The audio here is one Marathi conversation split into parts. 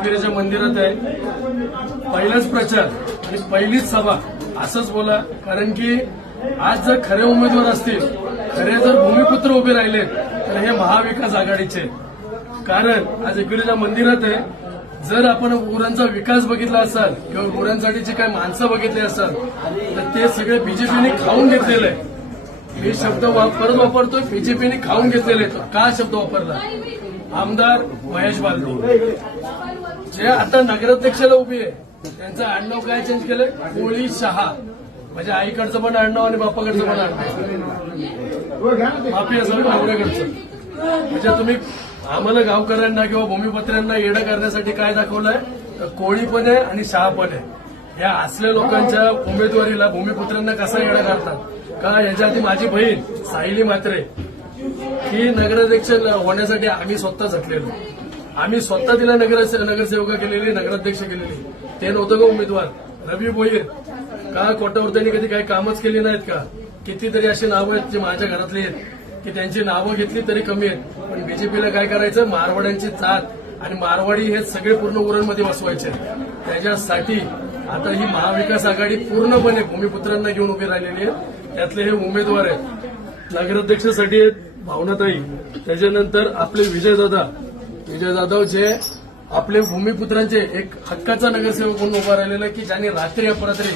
एकविरेच्या मंदिरात आहे. पहिलाच प्रचार आणि पहिलीच सभा असंच बोला, कारण की आज जर खरे उमेदवार असतील, खरे जर भूमिपुत्र उभे राहिले तर हे महाविकास आघाडीचे. कारण आज एकविरेच्या मंदिरात आहे. जर आपण उरणचा विकास बघितला असाल किंवा उरणसाठी जी काही माणसं बघितली असाल तर ते सगळे बीजेपीने खाऊन घेतलेले आहे. मी शब्द परत वापरतोय, बीजेपीने खाऊन घेतलेले आहेत. का शब्द वापरला? आमदार महेश बालदी जे आता नगराध्यक्षाला उभी आहे, त्यांचं आडनाव काय चेंज केलंय? कोळी शहा. म्हणजे आईकडचं पण आडनाव आणि बापाकडचं पण आडनाव. माफी असावी नवऱ्याकडचं. म्हणजे तुम्ही आम्हाला गावकऱ्यांना किंवा भूमिपुत्रांना येडं करण्यासाठी काय दाखवलंय? कोळी पण आहे आणि शहा पण आहे. या असल्या लोकांच्या उमेदवारीला भूमिपुत्रांना कसा येडं करतात का? याच्या आधी माझी बहीण सायली म्हात्रे ही नगराध्यक्ष होण्यासाठी आम्ही स्वतः झटलेलो. आम्ही स्वतः तिला नगरसेवका केलेली, नगराध्यक्ष केलेली. ते नव्हतं का उमेदवार? रवी भोईर का कोटावरत्यांनी कधी काही कामच केली नाहीत का? कितीतरी अशी नावं आहेत जे माझ्या घरातली आहेत की त्यांची नावं घेतली तरी कमी आहेत. पण बीजेपीला काय करायचं? मारवाड्यांची जात आणि मारवाडी हे सगळे पूर्ण उरणमध्ये बसवायचे. त्याच्यासाठी आता ही महाविकास आघाडी पूर्णपणे भूमिपुत्रांना घेऊन उभी राहिलेली आहे. त्यातले हे उमेदवार आहेत. नगराध्यक्षासाठी आहेत भावनाताई, त्याच्यानंतर आपले विजय जाधव जे आपले भूमिपुत्रांचे एक हक्काचा नगरसेवक म्हणून उभा राहिलेला की ज्यांनी रात्री अपरात्री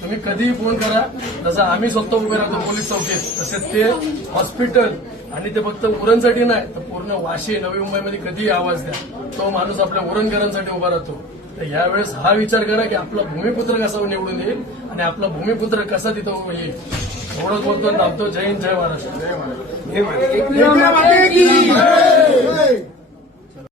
तुम्ही कधीही फोन करा, जसं आम्ही स्वतः उभे राहतो पोलीस चौकीत, तसेच ते हॉस्पिटल आणि ते फक्त उरणसाठी नाही तर पूर्ण वाशी नवी मुंबईमध्ये कधीही आवाज द्या. तो माणूस आपल्या उरणकरांसाठी उभा राहतो. तर यावेळेस हा विचार करा की आपला भूमिपुत्र कसा निवडून येईल आणि आपला भूमिपुत्र कसा तिथं येईल. एवढंच बोलतो, थांबतो. जय हिंद, जय महाराष्ट्र.